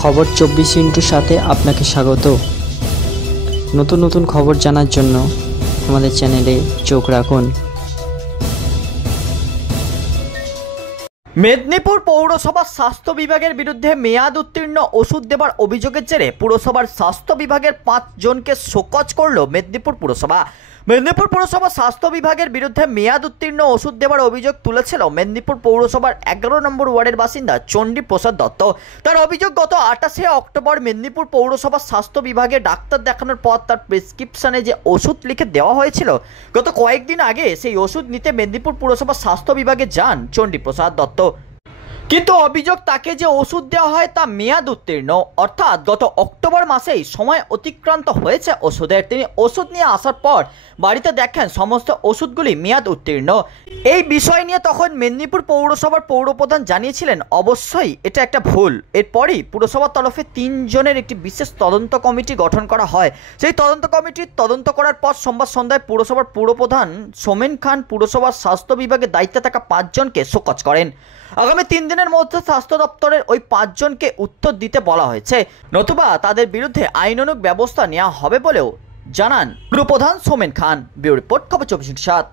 খবর 24 সাথে আপনাকে স্বাগত। নতুন নতুন খবর জানার জন্য আমাদের চ্যানেলে চোখ রাখুন। মেদিনীপুর পৌরসভার স্বাস্থ্য বিভাগের বিরুদ্ধে মেয়াদ উত্তীর্ণ ওষুধ দেবার অভিযোগের জেরে পুরসভার স্বাস্থ্য বিভাগের 5 জনকে শোকজ করল মেদিনীপুর পুরসভা। মেদিনীপুর পুরসভা স্বাস্থ্য বিভাগের বিরুদ্ধে মেয়াদ উত্তীর্ণ ওষুধ দেবার অভিযোগ তুলেছিল মেদিনীপুর পৌরসভার 11 নম্বর ওয়ার্ডের বাসিন্দা চণ্ডী প্রসাদ দত্ত। তার অভিযোগ, গত 28শে অক্টোবর মেদিনীপুর পৌরসভার স্বাস্থ্য বিভাগে ডাক্তার দেখানোর পর তার প্রেসক্রিপশনে যে ওষুধ লিখে দেওয়া হয়েছিল, গত কয়েকদিন আগে সেই ওষুধ নিতে মেদিনীপুর পুরসভার স্বাস্থ্য বিভাগে যান চণ্ডী প্রসাদ দত্ত। কিন্তু অভিযোগ, তাকে যে ওষুধ দেওয়া হয় তা মেয়াদ উত্তীর্ণ, অর্থাৎ গত অক্টোবর মাসেই সময় অতিক্রান্ত হয়েছে ওষুধের। তিনি ওষুধ নিয়ে আসার পর বাড়িতে দেখেন সমস্ত ওষুধগুলি মেয়াদ উত্তীর্ণ। এই বিষয় নিয়ে তখন মেদিনীপুর পৌরসভার পৌরপ্রধান জানিয়েছিলেন অবশ্যই এটা একটা ভুল। এরপরই পুরসভার তরফে 3 জনের একটি বিশেষ তদন্ত কমিটি গঠন করা হয়। সেই তদন্ত কমিটির তদন্ত করার পর সোমবার সন্ধ্যায় পুরসভার পৌরপ্রধান সোমেন খান পুরসভার স্বাস্থ্য বিভাগের দায়িত্বে থাকা 5 জনকে শোকজ করেন। আগামী 3 দিনের মধ্যে স্বাস্থ্য দপ্তরের ওই 5 জনকে উত্তর দিতে বলা হয়েছে, নতুবা তাদের বিরুদ্ধে আইনানুগ ব্যবস্থা নেওয়া হবে বলেও জানান পুরপ্রধান সোমেন খান। ব্যুরো রিপোর্ট, খবর 24/7।